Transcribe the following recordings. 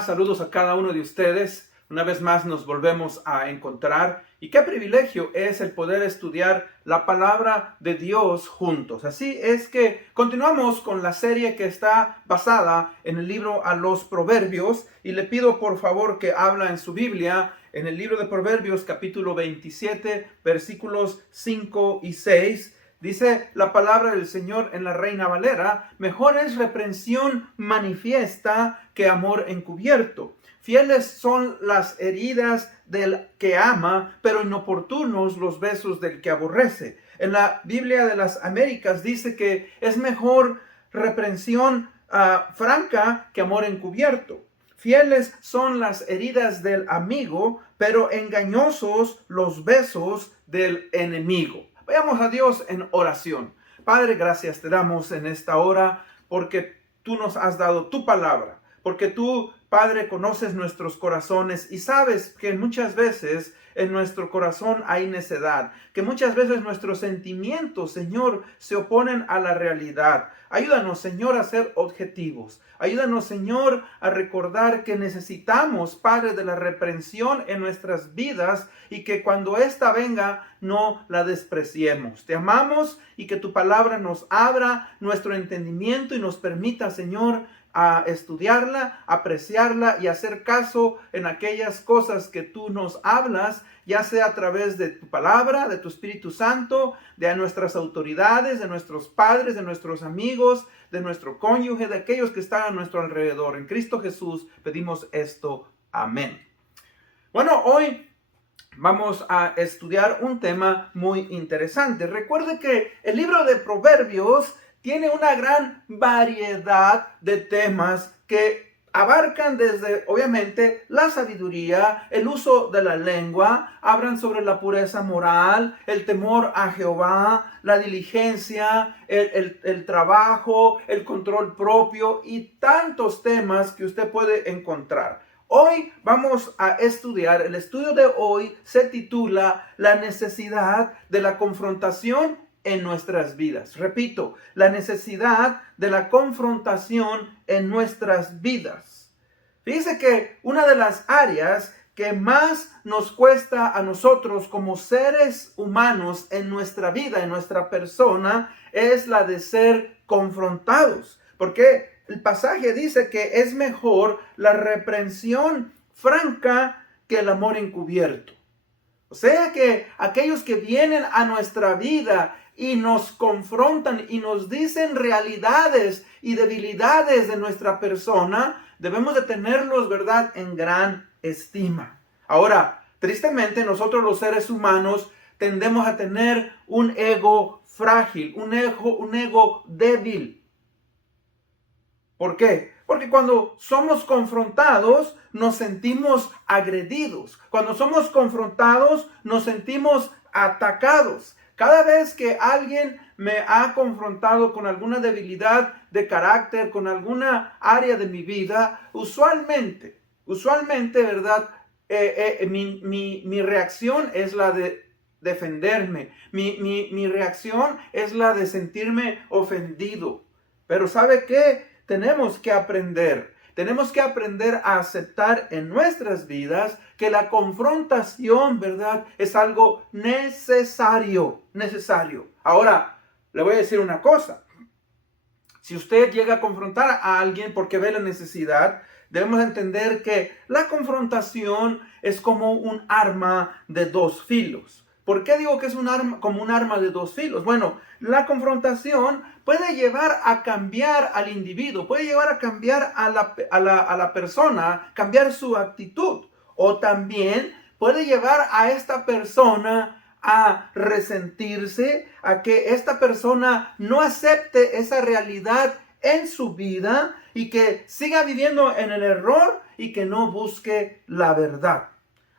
Hola, saludos a cada uno de ustedes. Una vez más nos volvemos a encontrar y qué privilegio es el poder estudiar la palabra de Dios juntos. Así es que continuamos con la serie que está basada en el libro a los Proverbios y le pido por favor que habla en su Biblia en el libro de Proverbios capítulo 27 versículos 5 y 6. Dice la palabra del Señor en la Reina Valera: mejor es reprensión manifiesta que amor encubierto. Fieles son las heridas del que ama, pero inoportunos los besos del que aborrece. En la Biblia de las Américas dice que es mejor reprensión franca que amor encubierto. Fieles son las heridas del amigo, pero engañosos los besos del enemigo. Vayamos a Dios en oración. Padre, gracias te damos en esta hora porque tú nos has dado tu palabra, porque tú, Padre, conoces nuestros corazones y sabes que muchas veces en nuestro corazón hay necedad, que muchas veces nuestros sentimientos, Señor, se oponen a la realidad. Ayúdanos, Señor, a ser objetivos. Ayúdanos, Señor, a recordar que necesitamos, Padre, de la reprensión en nuestras vidas y que cuando ésta venga no la despreciemos. Te amamos y que tu palabra nos abra nuestro entendimiento y nos permita, Señor, a estudiarla, apreciarla y hacer caso en aquellas cosas que tú nos hablas, ya sea a través de tu palabra, de tu Espíritu Santo, de nuestras autoridades, de nuestros padres, de nuestros amigos, de nuestro cónyuge, de aquellos que están a nuestro alrededor. En Cristo Jesús pedimos esto. Amén. Bueno, hoy vamos a estudiar un tema muy interesante. Recuerde que el libro de Proverbios tiene una gran variedad de temas que abarcan desde, obviamente, la sabiduría, el uso de la lengua, hablan sobre la pureza moral, el temor a Jehová, la diligencia, el trabajo, el control propio y tantos temas que usted puede encontrar. Hoy vamos a estudiar, el estudio de hoy se titula La necesidad de la confrontación en nuestras vidas. Repito, la necesidad de la confrontación en nuestras vidas. Fíjese que una de las áreas que más nos cuesta a nosotros como seres humanos en nuestra vida, en nuestra persona, es la de ser confrontados. Porque el pasaje dice que es mejor la reprensión franca que el amor encubierto. O sea que aquellos que vienen a nuestra vida y nos confrontan y nos dicen realidades y debilidades de nuestra persona, debemos de tenerlos, ¿verdad?, en gran estima. Ahora, tristemente, nosotros los seres humanos tendemos a tener un ego frágil, un ego débil. ¿Por qué? Porque cuando somos confrontados, nos sentimos agredidos. Cuando somos confrontados, nos sentimos atacados. Cada vez que alguien me ha confrontado con alguna debilidad de carácter, con alguna área de mi vida, usualmente, ¿verdad? Mi reacción es la de defenderme. Mi reacción es la de sentirme ofendido. Pero ¿sabe qué? Tenemos que aprender a aceptar en nuestras vidas que la confrontación, ¿verdad?, es algo necesario. Ahora, le voy a decir una cosa. Si usted llega a confrontar a alguien porque ve la necesidad, debemos entender que la confrontación es como un arma de dos filos. ¿Por qué digo que es como un arma de dos filos? Bueno, la confrontación puede llevar a cambiar al individuo, puede llevar a cambiar a la persona, cambiar su actitud. O también puede llevar a esta persona a resentirse, a que esta persona no acepte esa realidad en su vida y que siga viviendo en el error y que no busque la verdad.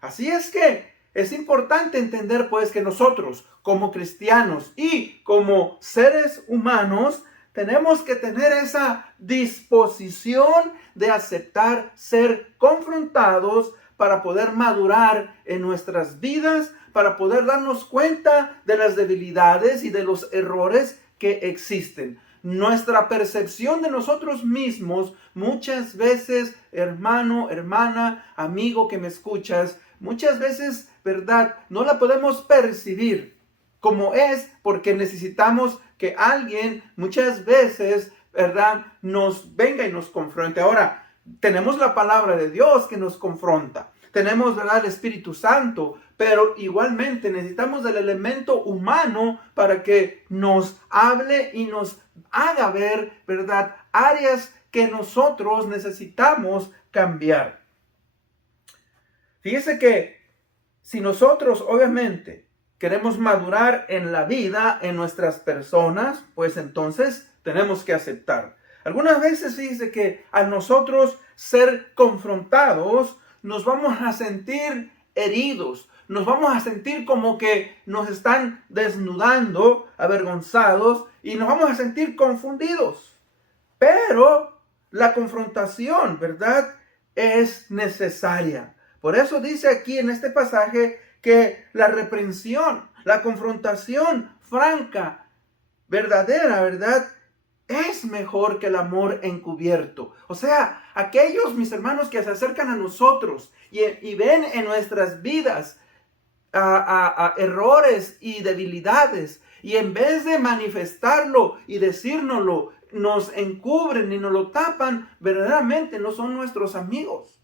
Así es que es importante entender pues que nosotros como cristianos y como seres humanos tenemos que tener esa disposición de aceptar ser confrontados para poder madurar en nuestras vidas, para poder darnos cuenta de las debilidades y de los errores que existen. nuestra percepción de nosotros mismos, muchas veces, hermano, hermana, amigo que me escuchas, muchas veces, ¿verdad? No la podemos percibir como es porque necesitamos que alguien muchas veces, ¿verdad? Nos venga y nos confronte. Ahora, tenemos la palabra de Dios que nos confronta. Tenemos, ¿verdad?, el Espíritu Santo, pero igualmente necesitamos del elemento humano para que nos hable y nos haga ver, ¿verdad?, áreas que nosotros necesitamos cambiar. Fíjese que si nosotros, obviamente, queremos madurar en la vida, en nuestras personas, pues entonces tenemos que aceptar. Algunas veces fíjese que a nosotros ser confrontados, nos vamos a sentir heridos, nos vamos a sentir como que nos están desnudando, avergonzados, y nos vamos a sentir confundidos. Pero la confrontación, ¿verdad?, es necesaria. Por eso dice aquí en este pasaje que la reprensión, la confrontación franca, verdadera, ¿verdad?, es mejor que el amor encubierto. O sea, aquellos, mis hermanos, que se acercan a nosotros y ven en nuestras vidas a errores y debilidades, y en vez de manifestarlo y decírnoslo, nos encubren y nos lo tapan, verdaderamente no son nuestros amigos.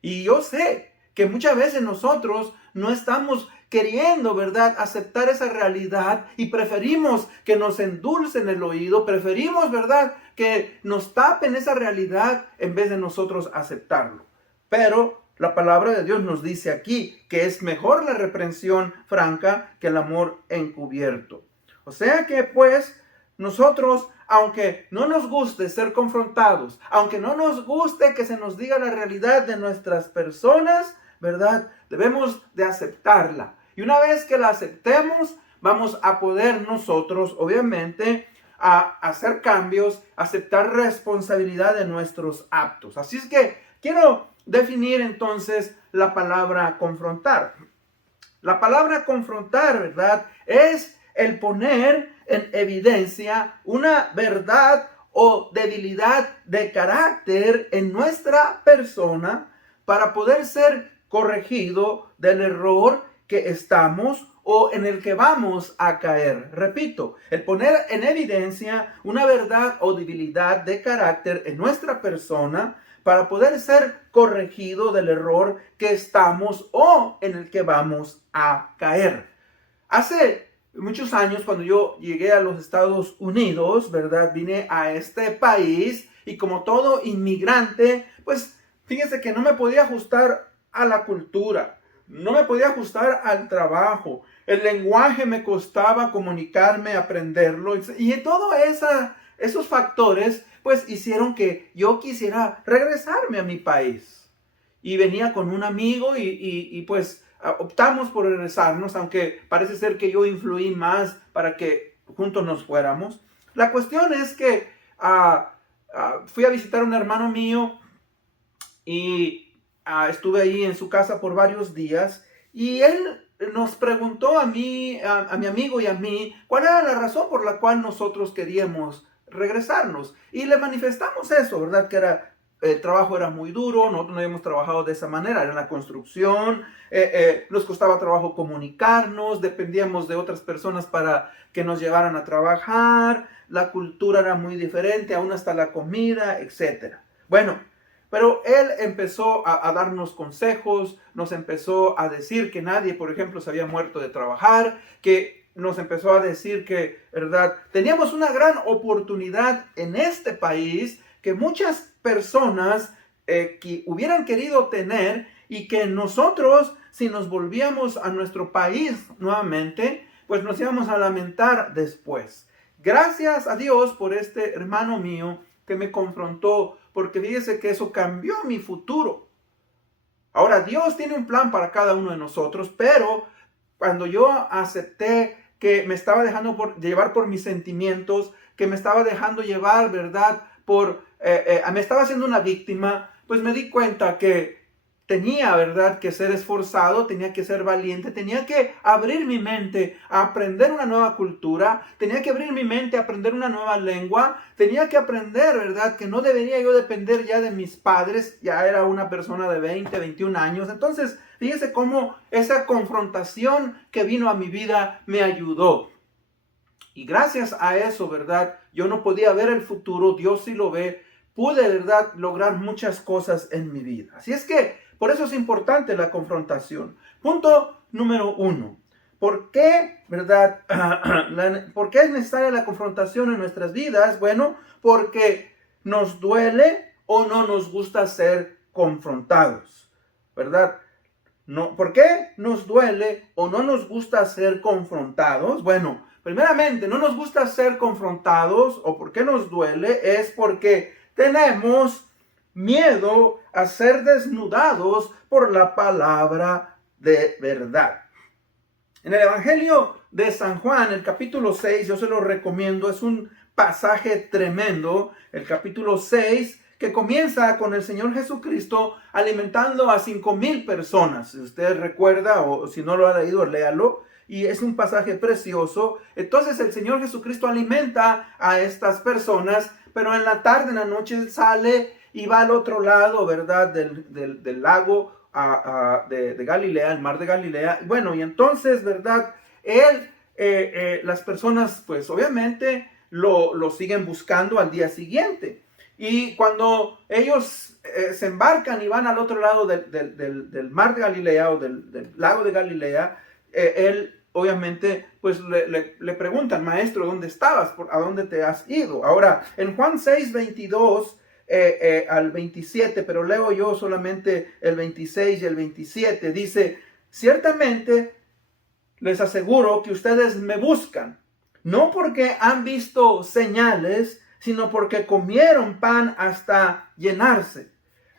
Y yo sé que muchas veces nosotros no estamos queriendo, ¿verdad?, aceptar esa realidad y preferimos que nos endulcen el oído, preferimos, ¿verdad?, que nos tapen esa realidad en vez de nosotros aceptarlo. Pero la palabra de Dios nos dice aquí que es mejor la reprensión franca que el amor encubierto. O sea que pues nosotros, aunque no nos guste ser confrontados, aunque no nos guste que se nos diga la realidad de nuestras personas, ¿verdad?, debemos de aceptarla. Y una vez que la aceptemos, vamos a poder nosotros, obviamente, a hacer cambios, aceptar responsabilidad de nuestros actos. Así es que quiero definir entonces la palabra confrontar. La palabra confrontar, ¿verdad?, es el poner en evidencia una verdad o debilidad de carácter en nuestra persona para poder ser corregido del error que estamos o en el que vamos a caer. Repito, el poner en evidencia una verdad o debilidad de carácter en nuestra persona para poder ser corregido del error que estamos o en el que vamos a caer. Hace muchos años, cuando yo llegué a los Estados Unidos, ¿verdad?, vine a este país y como todo inmigrante, pues fíjese que no me podía ajustar a la cultura. No me podía ajustar al trabajo. El lenguaje me costaba comunicarme, aprenderlo. Y todos esos factores, pues, hicieron que yo quisiera regresarme a mi país. Y venía con un amigo y pues, optamos por regresarnos, aunque parece ser que yo influí más para que juntos nos fuéramos. La cuestión es que fui a visitar a un hermano mío y estuve ahí en su casa por varios días y él nos preguntó a mí, a mi amigo y a mí, cuál era la razón por la cual nosotros queríamos regresarnos. Y le manifestamos eso, ¿verdad? Que el trabajo era muy duro, nosotros no habíamos trabajado de esa manera, era en la construcción, nos costaba trabajo comunicarnos, dependíamos de otras personas para que nos llevaran a trabajar, la cultura era muy diferente, aún hasta la comida, etc. Bueno, pero él empezó a darnos consejos, nos empezó a decir que nadie, por ejemplo, se había muerto de trabajar, que nos empezó a decir que, ¿verdad?, teníamos una gran oportunidad en este país que muchas personas que hubieran querido tener y que nosotros, si nos volvíamos a nuestro país nuevamente, pues nos íbamos a lamentar después. Gracias a Dios por este hermano mío que me confrontó, porque fíjese que eso cambió mi futuro. Ahora, Dios tiene un plan para cada uno de nosotros, pero cuando yo acepté que me estaba dejando llevar por mis sentimientos, que me estaba dejando llevar, ¿verdad?, me estaba haciendo una víctima, pues me di cuenta que tenía, ¿verdad?, que ser esforzado, tenía que ser valiente, tenía que abrir mi mente a aprender una nueva cultura, tenía que abrir mi mente a aprender una nueva lengua, tenía que aprender, ¿verdad?, que no debería yo depender ya de mis padres, ya era una persona de 20, 21 años. Entonces, fíjese cómo esa confrontación que vino a mi vida me ayudó. Y gracias a eso, ¿verdad?, yo no podía ver el futuro, Dios sí lo ve. Pude, ¿verdad?, lograr muchas cosas en mi vida. Así es que, por eso es importante la confrontación. Punto número 1. ¿Por qué, verdad? ¿Por qué es necesaria la confrontación en nuestras vidas? Bueno, porque nos duele o no nos gusta ser confrontados, ¿verdad? No, ¿por qué nos duele o no nos gusta ser confrontados? Bueno, primeramente, no nos gusta ser confrontados, o por qué nos duele, es porque tenemos miedo a ser desnudados por la palabra de verdad. En el Evangelio de San Juan, el capítulo 6, yo se lo recomiendo, es un pasaje tremendo, el capítulo 6, que comienza con el Señor Jesucristo alimentando a 5,000 personas. Si usted recuerda, o si no lo ha leído, léalo. Y es un pasaje precioso. Entonces el Señor Jesucristo alimenta a estas personas, pero en la tarde, en la noche, sale y va al otro lado, ¿verdad?, del lago de Galilea, el mar de Galilea. Bueno, y entonces, ¿verdad?, las personas, pues obviamente, lo siguen buscando al día siguiente. Y cuando ellos se embarcan y van al otro lado del mar de Galilea o del lago de Galilea, él obviamente pues le preguntan: maestro, ¿dónde estabas? ¿A dónde te has ido? Ahora, en Juan 6, 22 al 27, pero leo yo solamente el 26 y el 27, dice: ciertamente les aseguro que ustedes me buscan, no porque han visto señales, sino porque comieron pan hasta llenarse.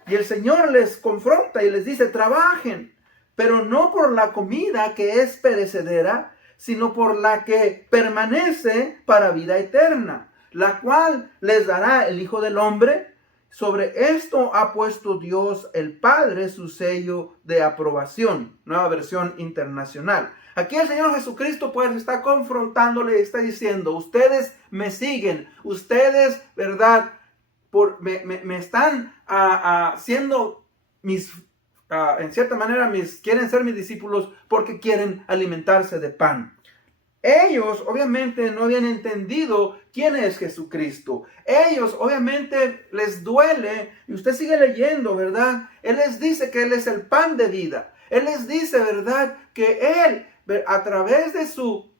Y el Señor les confronta y les dice: trabajen, pero no por la comida que es perecedera, sino por la que permanece para vida eterna, la cual les dará el Hijo del Hombre. Sobre esto ha puesto Dios el Padre su sello de aprobación. Nueva versión internacional. Aquí el Señor Jesucristo pues está confrontándole y está diciendo: ustedes me siguen, ustedes, ¿verdad?, me están siendo mis, en cierta manera, quieren ser mis discípulos porque quieren alimentarse de pan. Ellos obviamente no habían entendido quién es Jesucristo. Ellos obviamente les duele, y usted sigue leyendo, ¿verdad? Él les dice que Él es el pan de vida. Él les dice, ¿verdad?, que Él, a través de su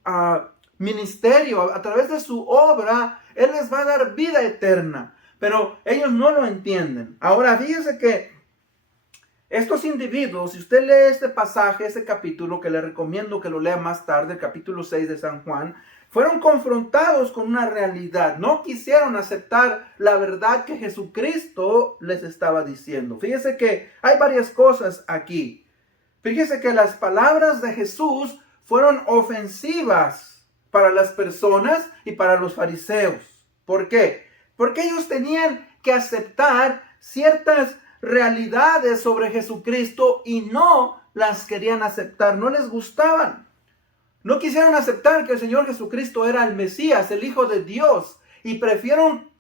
ministerio, a través de su obra, Él les va a dar vida eterna. Pero ellos no lo entienden. Ahora, fíjese que estos individuos, si usted lee este pasaje, este capítulo, que le recomiendo que lo lea más tarde, el capítulo 6 de San Juan, fueron confrontados con una realidad. No quisieron aceptar la verdad que Jesucristo les estaba diciendo. Fíjese que hay varias cosas aquí. Fíjese que las palabras de Jesús fueron ofensivas para las personas y para los fariseos. ¿Por qué? Porque ellos tenían que aceptar ciertas realidades sobre Jesucristo y no las querían aceptar, no les gustaban. No quisieron aceptar que el Señor Jesucristo era el Mesías, el Hijo de Dios, y prefirieron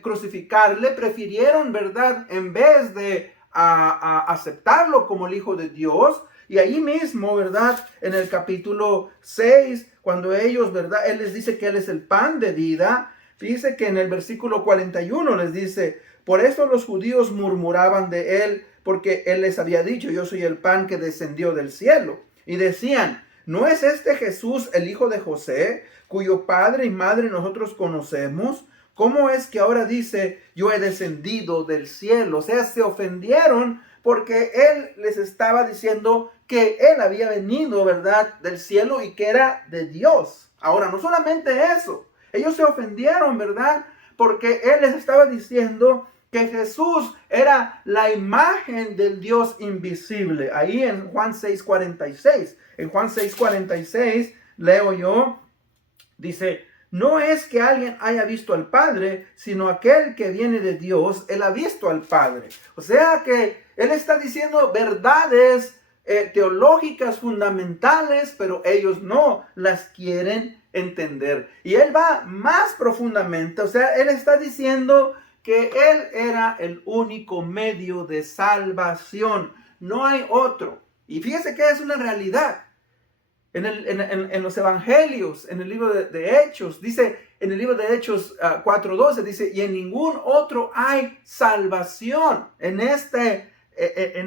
crucificarle, prefirieron, ¿verdad?, en vez de aceptarlo como el Hijo de Dios. Y ahí mismo, ¿verdad?, en el capítulo 6, cuando ellos, ¿verdad?, Él les dice que Él es el pan de vida. Fíjense que en el versículo 41 les dice: por eso los judíos murmuraban de Él, porque Él les había dicho: yo soy el pan que descendió del cielo. Y decían: ¿no es este Jesús el hijo de José, cuyo padre y madre nosotros conocemos? ¿Cómo es que ahora dice: yo he descendido del cielo? O sea, se ofendieron porque Él les estaba diciendo que Él había venido, ¿verdad?, del cielo y que era de Dios. Ahora, no solamente eso, ellos se ofendieron, ¿verdad?, porque Él les estaba diciendo que Jesús era la imagen del Dios invisible. Ahí en Juan 6:46. En Juan 6:46 leo yo, dice: no es que alguien haya visto al Padre, sino aquel que viene de Dios, Él ha visto al Padre. O sea que Él está diciendo verdades teológicas fundamentales, pero ellos no las quieren entender. Y él va más profundamente, o sea, él está diciendo que él era el único medio de salvación. No hay otro. Y fíjese que es una realidad. En los evangelios, en el libro de Hechos, dice, en el libro de Hechos 4:12, dice, y en ningún otro hay salvación en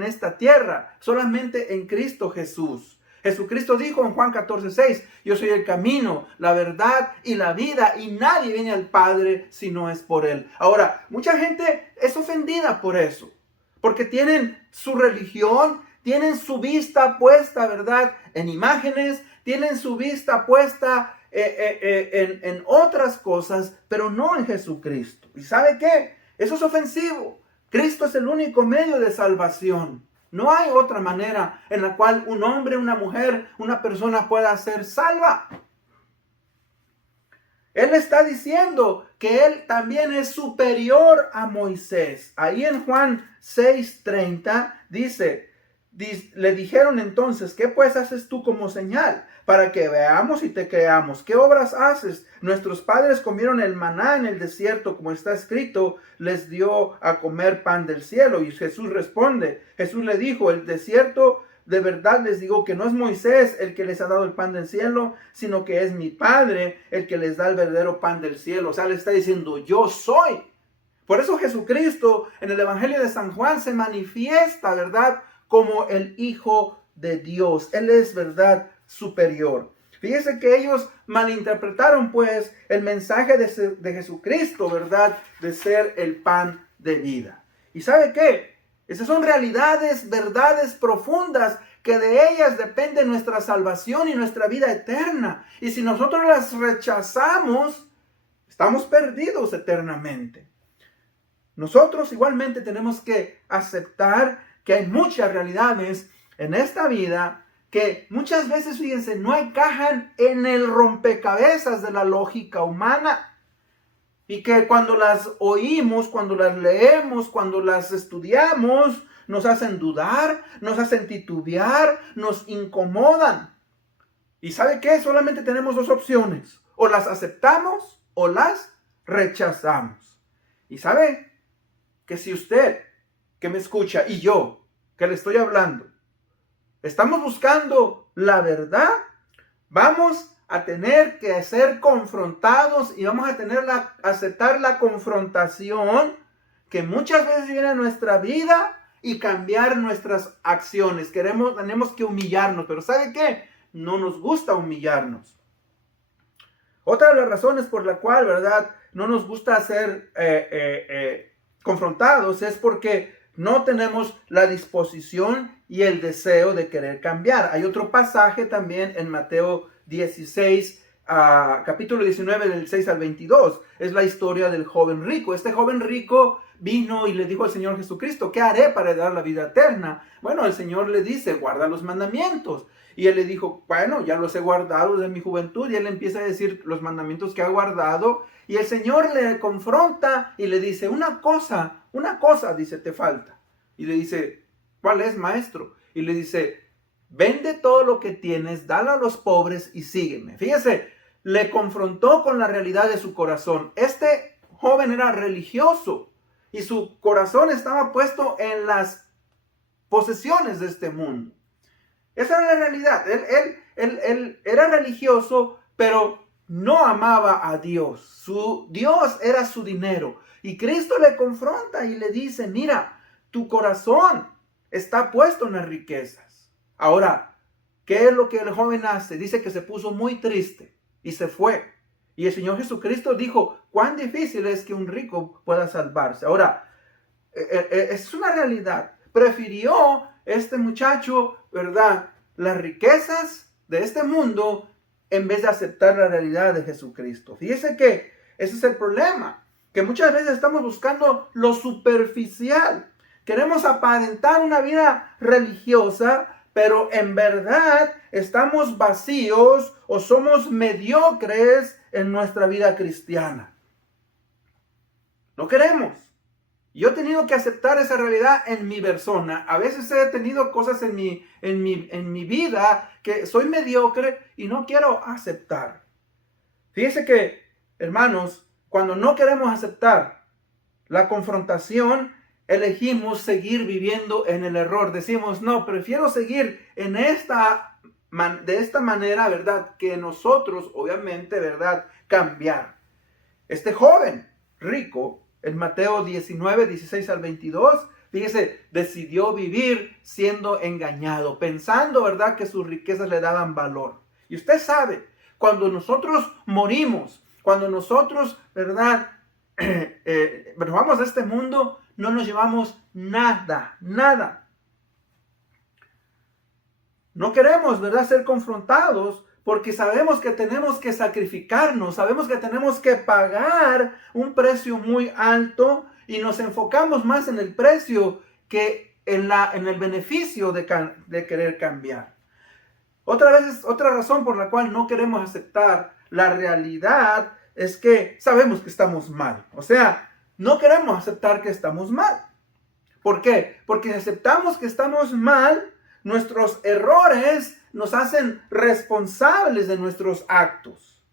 esta tierra, solamente en Cristo Jesús. Jesucristo dijo en Juan 14:6, yo soy el camino, la verdad y la vida, y nadie viene al Padre si no es por Él. Ahora, mucha gente es ofendida por eso, porque tienen su religión, tienen su vista puesta, ¿verdad?, en imágenes, tienen su vista puesta en otras cosas, pero no en Jesucristo. ¿Y sabe qué? Eso es ofensivo. Cristo es el único medio de salvación. No hay otra manera en la cual un hombre, una mujer, una persona pueda ser salva. Él está diciendo que él también es superior a Moisés. Ahí en Juan 6:30 dice, le dijeron entonces, ¿qué pues haces tú como señal? Para que veamos y te creamos. ¿Qué obras haces? Nuestros padres comieron el maná en el desierto, como está escrito, les dio a comer pan del cielo. Y Jesús responde, Jesús le dijo, el desierto, de verdad les digo que no es Moisés el que les ha dado el pan del cielo, sino que es mi Padre el que les da el verdadero pan del cielo. O sea, le está diciendo, yo soy. Por eso Jesucristo en el Evangelio de San Juan se manifiesta, ¿verdad?, como el Hijo de Dios. Él es, ¿verdad?, superior. Fíjese que ellos malinterpretaron pues el mensaje de Jesucristo, ¿verdad?, de ser el pan de vida. ¿Y sabe qué? Esas son realidades, verdades profundas, que de ellas depende nuestra salvación y nuestra vida eterna. Y si nosotros las rechazamos, estamos perdidos eternamente. Nosotros igualmente tenemos que aceptar que hay muchas realidades en esta vida que muchas veces, fíjense, no encajan en el rompecabezas de la lógica humana. Y que cuando las oímos, cuando las leemos, cuando las estudiamos, nos hacen dudar, nos hacen titubear, nos incomodan. ¿Y sabe qué? Solamente tenemos dos opciones. O las aceptamos o las rechazamos. ¿Y sabe? Que si usted que me escucha y yo que le estoy hablando estamos buscando la verdad, vamos a tener que ser confrontados y vamos a aceptar la confrontación que muchas veces viene a nuestra vida y cambiar nuestras acciones. Tenemos que humillarnos, pero ¿sabe qué? No nos gusta humillarnos. Otra de las razones por la cual, ¿verdad?, no nos gusta ser confrontados es porque no tenemos la disposición y el deseo de querer cambiar. Hay otro pasaje también en Mateo 16, capítulo 19, del 6 al 22. Es la historia del joven rico. Este joven rico vino y le dijo al Señor Jesucristo, ¿qué haré para dar la vida eterna? Bueno, el Señor le dice, guarda los mandamientos. Y él le dijo, bueno, ya los he guardado desde mi juventud. Y él empieza a decir los mandamientos que ha guardado. Y el Señor le confronta y le dice, una cosa, dice, te falta. Y le dice, ¿cuál es, maestro? Y le dice, vende todo lo que tienes, dalo a los pobres y sígueme. Fíjese, le confrontó con la realidad de su corazón. Este joven era religioso y su corazón estaba puesto en las posesiones de este mundo. Esa era la realidad. Él era religioso, pero no amaba a Dios. Su Dios era su dinero. Y Cristo le confronta y le dice, mira, tu corazón está puesto en las riquezas. Ahora, ¿qué es lo que el joven hace? Dice que se puso muy triste y se fue. Y el Señor Jesucristo dijo, cuán difícil es que un rico pueda salvarse. Ahora, es una realidad. Prefirió este muchacho, ¿verdad?, las riquezas de este mundo en vez de aceptar la realidad de Jesucristo. Fíjese que ese es el problema, que muchas veces estamos buscando lo superficial. Queremos aparentar una vida religiosa, pero en verdad estamos vacíos o somos mediocres en nuestra vida cristiana. No queremos. Yo he tenido que aceptar esa realidad en mi persona. A veces he tenido cosas en mi vida que soy mediocre y no quiero aceptar. Fíjese que, hermanos, cuando no queremos aceptar la confrontación, elegimos seguir viviendo en el error. Decimos, no, prefiero seguir de esta manera, ¿verdad? Que nosotros, obviamente, ¿verdad? Cambiar. Este joven rico, en Mateo 19, 16 al 22, fíjese, decidió vivir siendo engañado, pensando, ¿verdad?, que sus riquezas le daban valor. Y usted sabe, cuando nosotros morimos, cuando nosotros, ¿verdad?, nos vamos de este mundo, no nos llevamos nada, nada. No queremos, ¿verdad?, ser confrontados porque sabemos que tenemos que sacrificarnos, sabemos que tenemos que pagar un precio muy alto y nos enfocamos más en el precio que en el beneficio de querer cambiar. Otra razón por la cual no queremos aceptar la realidad es que sabemos que estamos mal. O sea, no queremos aceptar que estamos mal. ¿Por qué? Porque si aceptamos que estamos mal, nuestros errores nos hacen responsables de nuestros actos.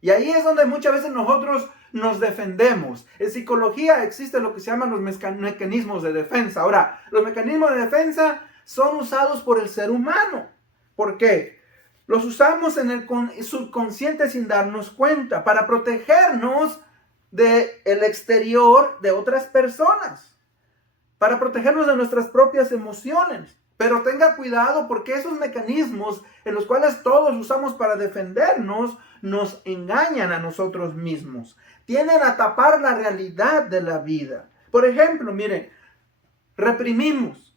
Y ahí es donde muchas veces nosotros nos defendemos. En psicología existe lo que se llaman los mecanismos de defensa. Ahora, los mecanismos de defensa son usados por el ser humano. ¿Por qué? Los usamos en el subconsciente sin darnos cuenta para protegernos del exterior de otras personas, para protegernos de nuestras propias emociones. Pero tenga cuidado porque esos mecanismos en los cuales todos usamos para defendernos nos engañan a nosotros mismos. Tienden a tapar la realidad de la vida. Por ejemplo, miren, reprimimos,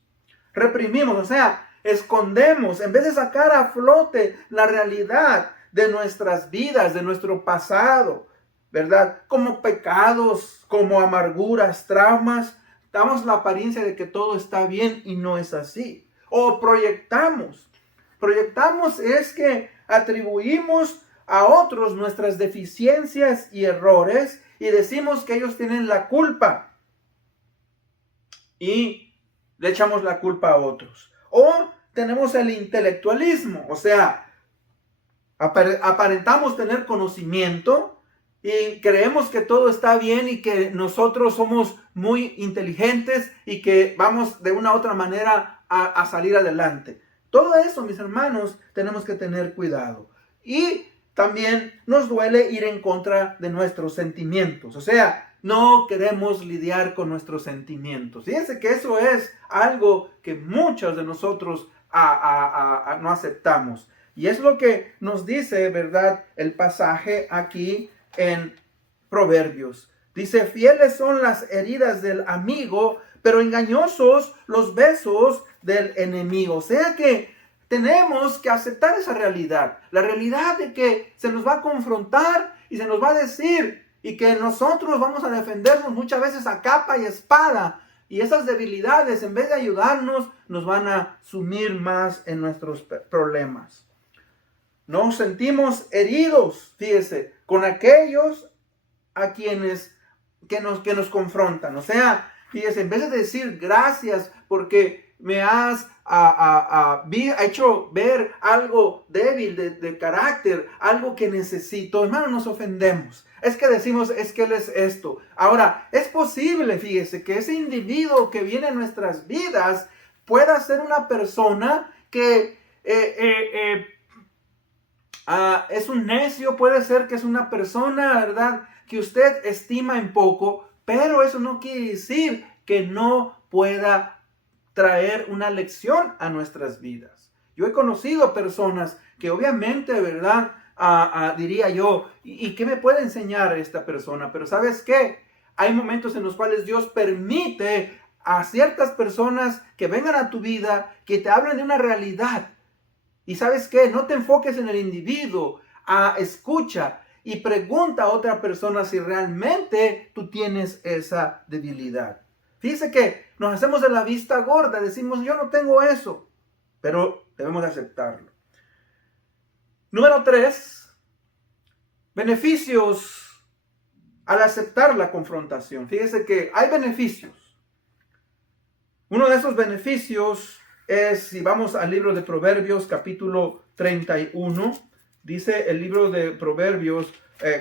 o sea, escondemos, en vez de sacar a flote la realidad de nuestras vidas, de nuestro pasado, ¿verdad? Como pecados, como amarguras, traumas, damos la apariencia de que todo está bien y no es así. O proyectamos. Proyectamos es que atribuimos a otros nuestras deficiencias y errores y decimos que ellos tienen la culpa. Y le echamos la culpa a otros. O tenemos el intelectualismo, o sea, aparentamos tener conocimiento y creemos que todo está bien y que nosotros somos muy inteligentes y que vamos de una u otra manera a salir adelante. Todo eso, mis hermanos, tenemos que tener cuidado. Y también nos duele ir en contra de nuestros sentimientos. O sea, no queremos lidiar con nuestros sentimientos. Fíjense que eso es algo que muchos de nosotros no aceptamos. Y es lo que nos dice, ¿verdad?, el pasaje aquí en Proverbios. Dice, fieles son las heridas del amigo, pero engañosos los besos del enemigo. O sea que tenemos que aceptar esa realidad. La realidad de que se nos va a confrontar y se nos va a decir y que nosotros vamos a defendernos muchas veces a capa y espada. Y esas debilidades, en vez de ayudarnos, nos van a sumir más en nuestros problemas. Nos sentimos heridos, fíjese, con aquellos a quienes que nos confrontan. O sea, fíjese, en vez de decir gracias porque me has hecho ver algo débil de carácter, algo que necesito, hermano, nos ofendemos. Es que decimos, es que él es esto. Ahora, es posible, fíjese, que ese individuo que viene en nuestras vidas pueda ser una persona que es un necio, puede ser que es una persona, ¿verdad?, que usted estima en poco, pero eso no quiere decir que no pueda traer una lección a nuestras vidas. Yo he conocido personas que obviamente, ¿verdad?, diría yo, ¿y qué me puede enseñar esta persona? Pero ¿sabes qué? Hay momentos en los cuales Dios permite a ciertas personas que vengan a tu vida, que te hablen de una realidad. Y ¿sabes qué? No te enfoques en el individuo, escucha y pregunta a otra persona si realmente tú tienes esa debilidad. Fíjese que nos hacemos de la vista gorda, decimos yo no tengo eso, pero debemos aceptarlo. Número 3, beneficios al aceptar la confrontación. Fíjese que hay beneficios Uno de esos beneficios es, si vamos al libro de Proverbios, capítulo 31, dice el libro de Proverbios,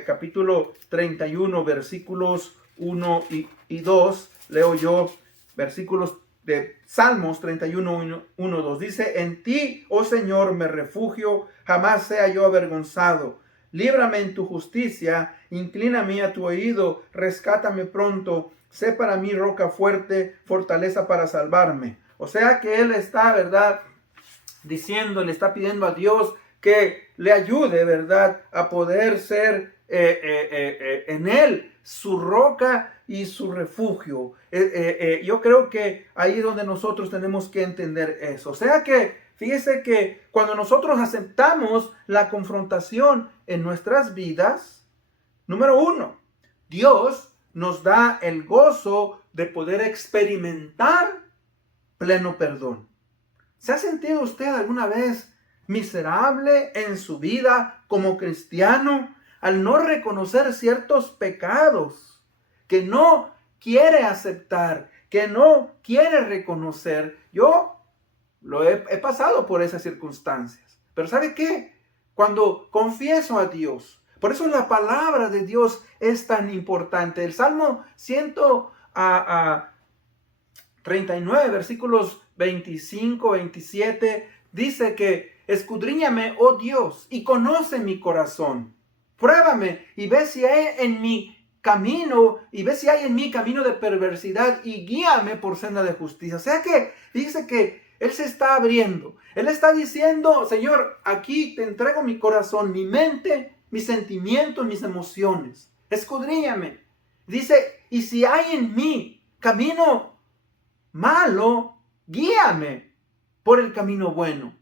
capítulo 31, versículos 1 y 2, leo yo, versículos de Salmos 31, 1, 2, dice: en ti, oh Señor, me refugio, jamás sea yo avergonzado. Líbrame en tu justicia, inclíname a tu oído, rescátame pronto, sé para mí roca fuerte, fortaleza para salvarme. O sea que él está, ¿verdad?, diciendo, le está pidiendo a Dios que le ayude, ¿verdad?, a poder ser en él su roca y su refugio. Yo creo que ahí es donde nosotros tenemos que entender eso. O sea que, fíjese que cuando nosotros aceptamos la confrontación en nuestras vidas, número uno, Dios nos da el gozo de poder experimentar pleno perdón. ¿Se ha sentido usted alguna vez miserable en su vida como cristiano al no reconocer ciertos pecados que no quiere aceptar, que no quiere reconocer? Yo he pasado por esas circunstancias. Pero ¿sabe qué? Cuando confieso a Dios, por eso la palabra de Dios es tan importante. El Salmo 139, versículos 25, 27, dice que: escudriñame, oh Dios, y conoce mi corazón. Pruébame y ve si hay en mi camino, de perversidad, y guíame por senda de justicia. O sea que dice que Él se está abriendo. Él está diciendo: Señor, aquí te entrego mi corazón, mi mente, mis sentimientos, mis emociones. Escudriñame. Dice: y si hay en mí camino malo, guíame por el camino bueno.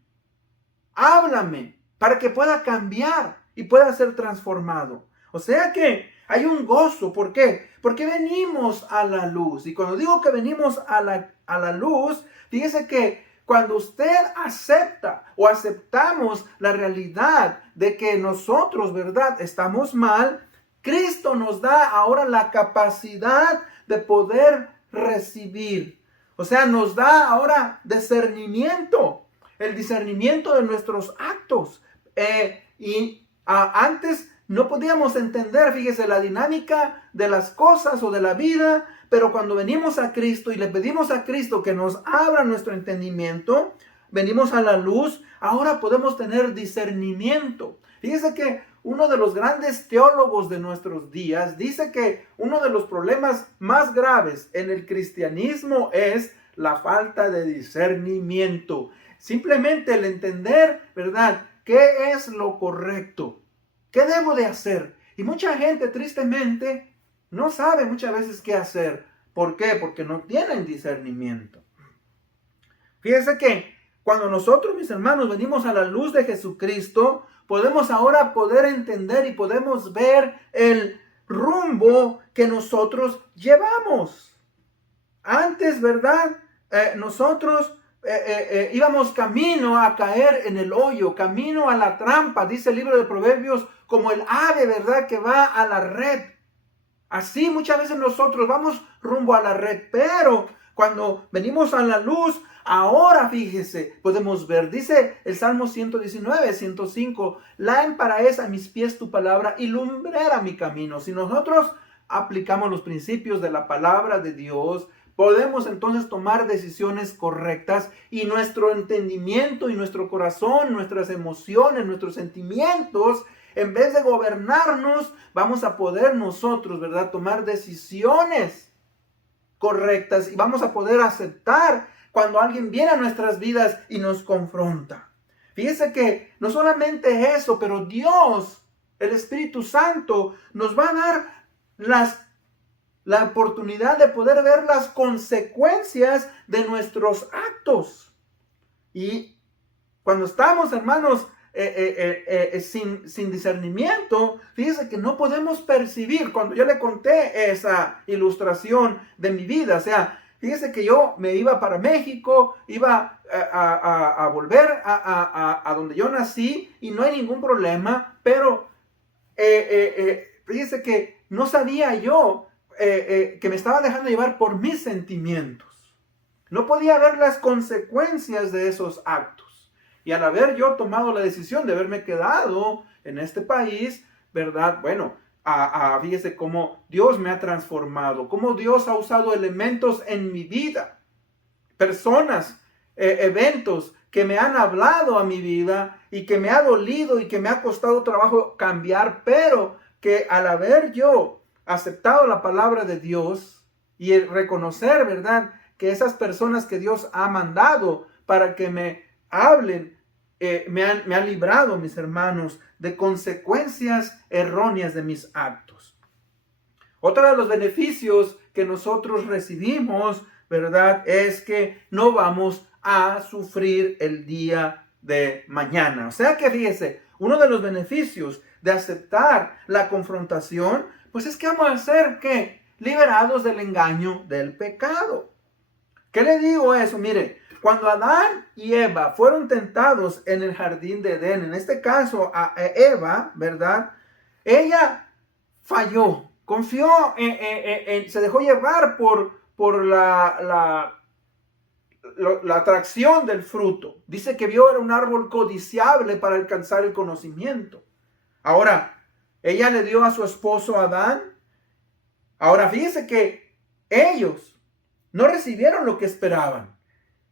Háblame para que pueda cambiar y pueda ser transformado. O sea que hay un gozo. ¿Por qué? Porque venimos a la luz. Y cuando digo que venimos a la luz, fíjese que cuando usted acepta o aceptamos la realidad de que nosotros, ¿verdad?, estamos mal, Cristo nos da ahora la capacidad de poder recibir. O sea, nos da ahora discernimiento, el discernimiento de nuestros actos. Antes no podíamos entender, fíjese, la dinámica de las cosas o de la vida, pero cuando venimos a Cristo y le pedimos a Cristo que nos abra nuestro entendimiento, venimos a la luz, ahora podemos tener discernimiento. Fíjese que uno de los grandes teólogos de nuestros días dice que uno de los problemas más graves en el cristianismo es la falta de discernimiento. Simplemente el entender, ¿verdad?, qué es lo correcto, qué debo de hacer. Y mucha gente, tristemente, no sabe muchas veces qué hacer. ¿Por qué? Porque no tienen discernimiento. Fíjese que cuando nosotros, mis hermanos, venimos a la luz de Jesucristo, podemos ahora poder entender y podemos ver el rumbo que nosotros llevamos. Antes, ¿verdad?, nosotros íbamos camino a caer en el hoyo, camino a la trampa, dice el libro de Proverbios, como el ave, ¿verdad?, que va a la red. Así muchas veces nosotros vamos rumbo a la red, pero cuando venimos a la luz, ahora fíjese, podemos ver, dice el Salmo 119, 105, lámpara es a mis pies tu palabra y lumbrera mi camino. Si nosotros aplicamos los principios de la palabra de Dios, podemos entonces tomar decisiones correctas y nuestro entendimiento y nuestro corazón, nuestras emociones, nuestros sentimientos, en vez de gobernarnos, vamos a poder nosotros, ¿verdad?, tomar decisiones correctas y vamos a poder aceptar cuando alguien viene a nuestras vidas y nos confronta. Fíjese que no solamente eso, pero Dios, el Espíritu Santo, nos va a dar la oportunidad de poder ver las consecuencias de nuestros actos. Y cuando estamos, hermanos, sin discernimiento, fíjese que no podemos percibir. Cuando yo le conté esa ilustración de mi vida, o sea, fíjese que yo me iba para México, iba a volver a donde yo nací y no hay ningún problema, pero fíjese que no sabía yo que me estaba dejando llevar por mis sentimientos. No podía ver las consecuencias de esos actos. Y al haber yo tomado la decisión de haberme quedado en este país, ¿verdad? Bueno, fíjese cómo Dios me ha transformado, cómo Dios ha usado elementos en mi vida, personas, eventos que me han hablado a mi vida y que me ha dolido y que me ha costado trabajo cambiar, pero que al haber yo aceptado la palabra de Dios y el reconocer, ¿verdad?, que esas personas que Dios ha mandado para que me hablen, me han librado, mis hermanos, de consecuencias erróneas de mis actos. Otro de los beneficios que nosotros recibimos, ¿verdad?, es que no vamos a sufrir el día de mañana. O sea que fíjese, uno de los beneficios de aceptar la confrontación, pues es que vamos a ser, ¿qué?, liberados del engaño del pecado. ¿Qué le digo eso? Mire, cuando Adán y Eva fueron tentados en el jardín de Edén, en este caso a Eva, ¿verdad?, ella falló, confió, se dejó llevar por la atracción del fruto. Dice que vio era un árbol codiciable para alcanzar el conocimiento. Ahora, ella le dio a su esposo Adán. Ahora, fíjese que ellos no recibieron lo que esperaban.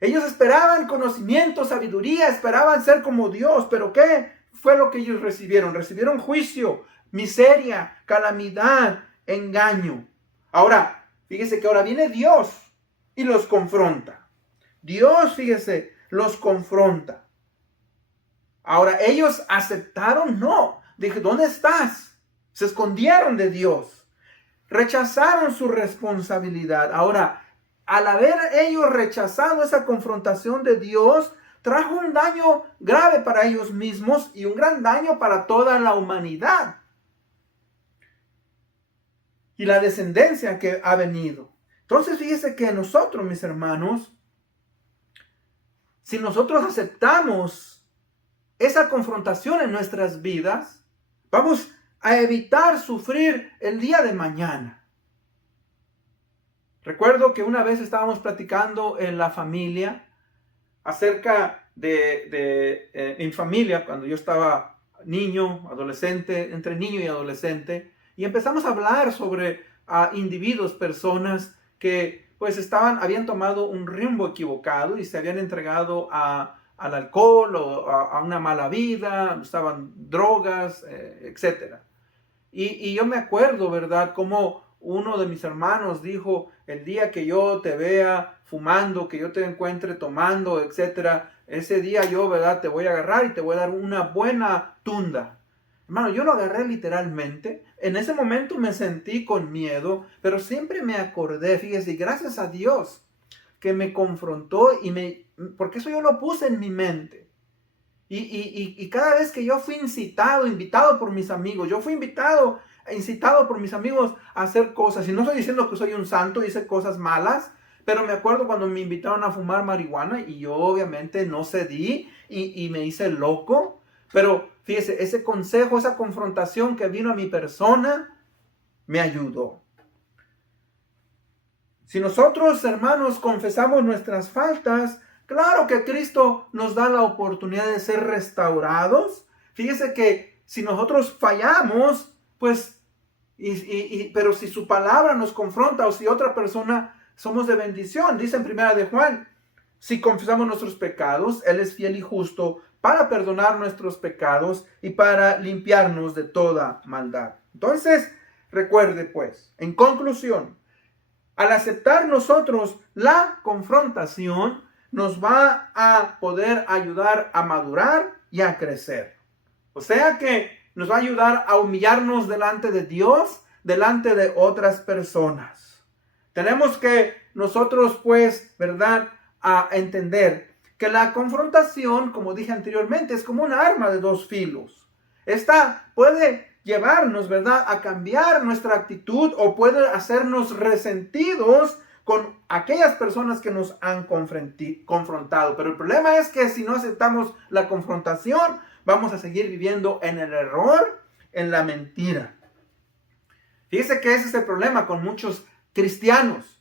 Ellos esperaban conocimiento, sabiduría, esperaban ser como Dios. ¿Pero qué fue lo que ellos recibieron? Recibieron juicio, miseria, calamidad, engaño. Ahora, fíjese que ahora viene Dios y los confronta. Dios, fíjese, los confronta. Ahora, ¿ellos aceptaron? No. Dije, ¿dónde estás? Se escondieron de Dios. Rechazaron su responsabilidad. Ahora, al haber ellos rechazado esa confrontación de Dios, trajo un daño grave para ellos mismos y un gran daño para toda la humanidad. Y la descendencia que ha venido. Entonces, fíjese que nosotros, mis hermanos, si nosotros aceptamos esa confrontación en nuestras vidas, vamos a evitar sufrir el día de mañana. Recuerdo que una vez estábamos platicando en la familia acerca en familia, cuando yo estaba niño, adolescente, entre niño y adolescente, y empezamos a hablar sobre individuos, personas que pues habían tomado un rumbo equivocado y se habían entregado al alcohol o a una mala vida, usaban drogas, etc. Y yo me acuerdo, ¿verdad?, cómo uno de mis hermanos dijo, el día que yo te vea fumando, que yo te encuentre tomando, etcétera, ese día yo, ¿verdad?, te voy a agarrar y te voy a dar una buena tunda. Hermano, yo lo agarré literalmente. En ese momento me sentí con miedo, pero siempre me acordé, fíjese, y gracias a Dios que me confrontó porque eso yo lo puse en mi mente. Y cada vez que yo fui invitado por mis amigos, incitado por mis amigos a hacer cosas, y no estoy diciendo que soy un santo y hice cosas malas, pero me acuerdo cuando me invitaron a fumar marihuana y yo obviamente no cedí y me hice loco, pero fíjese, ese consejo, esa confrontación que vino a mi persona, me ayudó. Si nosotros, hermanos, confesamos nuestras faltas, claro que Cristo nos da la oportunidad de ser restaurados. Fíjese que si nosotros fallamos, pues, pero si su palabra nos confronta o si otra persona, somos de bendición. Dice en 1 de Juan, si confesamos nuestros pecados, Él es fiel y justo para perdonar nuestros pecados y para limpiarnos de toda maldad. Entonces, recuerde pues, en conclusión, al aceptar nosotros la confrontación, nos va a poder ayudar a madurar y a crecer. O sea que nos va a ayudar a humillarnos delante de Dios, delante de otras personas. Tenemos que nosotros, pues, ¿verdad?, a entender que la confrontación, como dije anteriormente, es como un arma de dos filos. Esta puede llevarnos, ¿verdad?, a cambiar nuestra actitud o puede hacernos resentidos con aquellas personas que nos han confrontado. Pero el problema es que si no aceptamos la confrontación, vamos a seguir viviendo en el error, en la mentira. Fíjese que ese es el problema con muchos cristianos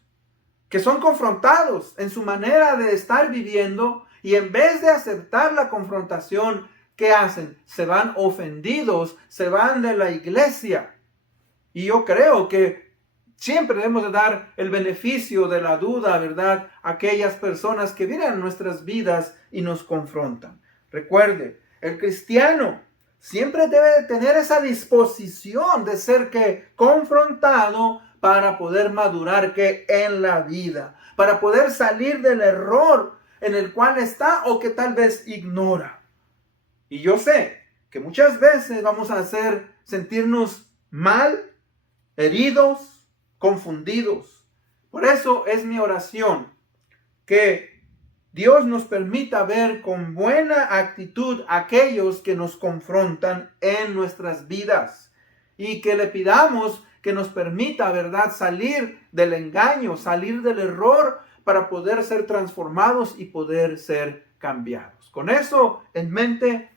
que son confrontados en su manera de estar viviendo y en vez de aceptar la confrontación, ¿qué hacen? Se van ofendidos, se van de la iglesia. Y yo creo que siempre debemos de dar el beneficio de la duda, ¿verdad? A aquellas personas que vienen a nuestras vidas y nos confrontan. Recuerde, el cristiano siempre debe de tener esa disposición de ser confrontado para poder madurar en la vida, para poder salir del error en el cual está o que tal vez ignora. Y yo sé que muchas veces vamos a sentirnos mal, heridos, confundidos. Por eso es mi oración que Dios nos permita ver con buena actitud a aquellos que nos confrontan en nuestras vidas y que le pidamos que nos permita, ¿verdad?, salir del engaño, salir del error para poder ser transformados y poder ser cambiados. Con eso en mente,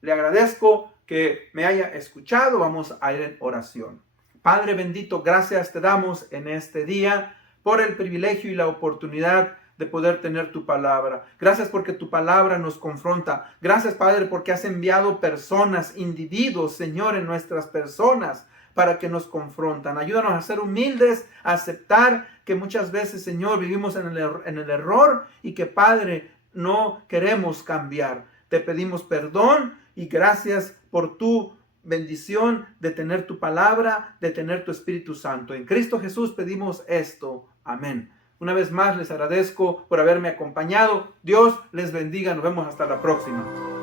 le agradezco que me haya escuchado. Vamos a ir en oración. Padre bendito, gracias te damos en este día por el privilegio y la oportunidad de poder tener tu palabra. Gracias porque tu palabra nos confronta. Gracias, Padre, porque has enviado personas, individuos, Señor, en nuestras personas para que nos confrontan. Ayúdanos a ser humildes, a aceptar que muchas veces, Señor, vivimos en el error y que, Padre, no queremos cambiar. Te pedimos perdón y gracias por tu bendición de tener tu palabra, de tener tu Espíritu Santo. En Cristo Jesús pedimos esto. Amén. Una vez más les agradezco por haberme acompañado. Dios les bendiga. Nos vemos hasta la próxima.